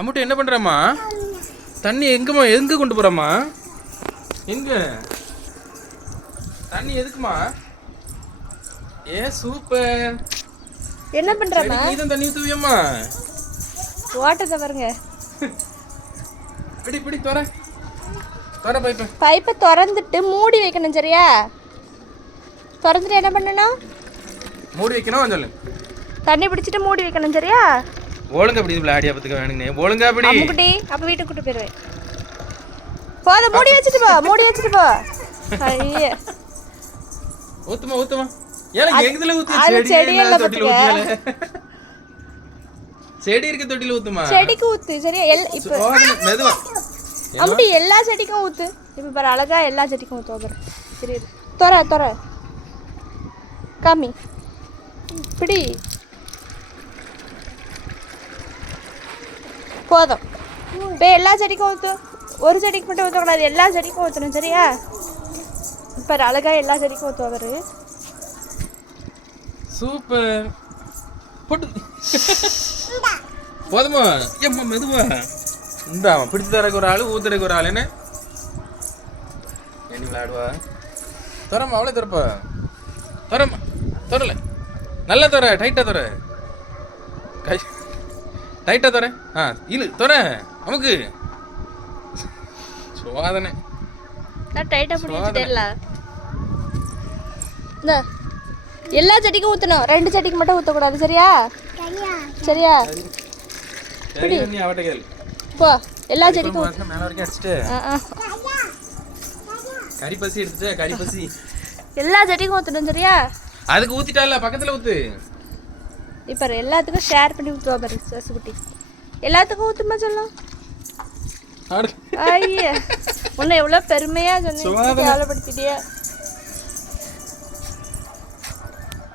அம்முட்டு என்ன பண்றம்மா? தண்ணி எங்கம்மா? எங்க கொண்டு போறம்மா? எங்க? தண்ணி எதுக்குமா ஏ சூப்பர். என்ன பண்றமா நீ தான் தண்ணி ஊத்துவியம்மா. ஓட்டத்தை பாருங்க. பிடி பிடி தோற தோற பைப்ப. பைப்பை திறந்துட்டு மூடி வைக்கணும் சரியா? திறந்துட்டு என்ன பண்ணணும்? மூடி வைக்கணும்? சொல்லு தண்ணி பிடிச்சிட்டு மூடி வைக்கணும் சரியா? ஒழுங்கா பிடி ஆடியா பத்துக்க வேணுங்கண்ணே. ஒழுங்கா பிடி அம்முக்குட்டி அப்ப வீட்டுக்கு கூட்டு போயிருவேன். போதும் மூடி வச்சுட்டு போ மூடி வச்சுட்டு போ. ஐயே. ஊத்துமா ஊத்துமா ஏல எங்கதுல ஊத்து செடி செடி இல்லாத எல்லாம் தொட்டில ஊத்தியால. செடி இருக்க தொட்டில ஊத்துமா? செடிக்கு ஊத்து சரியா இப்ப மெதுவா. அம்முட்டி எல்லா செடிக்கும் ஊத்து. இப்ப பாரு அழகா எல்லா செடிக்கும் ஊத்து பாரு சரி இரு. தொற தொற. காமி. பிடி போதும். இப்போ எல்லா செடிக்கும் ஊற்று ஒரு செடிக்கு மட்டும் ஊற்றக்கூடாது எல்லா செடிக்கும் ஊற்றணும் சரியா? இப்போ அழகாக எல்லா செடிக்கும் ஊற்றுவா சூப்பர். போட்டு. போதுமா? ஏம்மா மெதுவா? இந்த அவன் பிடிச்சு தரக்கு ஒரு ஆளு ஊத்துறக்கு ஒரு ஆள் என்ன? என்ன விளையாடுவா? தரமா அவளே திறப்பா தரமா தரல. நல்லா தர டைட்டாக தர. கை டைட்டா தர ஆ இழு தர நமக்கு சுவாதனை. நான் டைட்டாக பிடிச்சிட்டே இல்லை இந்த எல்லா செடிக்கும் ஊற்றணும் ரெண்டு செடிக்கு மட்டும் ஊற்றக்கூடாது சரியா? சரியா? சரி நீ அவட்ட கேளு. போ எல்லா செடிக்கும் ஊத்து. மேல வரைக்கும் அடிச்சுட்டு கறி பசி எடுத்துட்டு கறி பசி. எல்லா செடிக்கும் ஊற்றணும் சரியா? அதுக்கு ஊத்திட்டால பக்கத்துல ஊத்து. இப்போ எல்லாத்துக்கும் ஷேர் பண்ணி ஊற்றுவா பாரு சசுக்குட்டி எல்லாத்துக்கும் ஊற்றுமா சொல்லும். ஐயே உன்னை எவ்வளோ பெருமையாக சும்மாதான். கேவலப்படுத்திட்டியா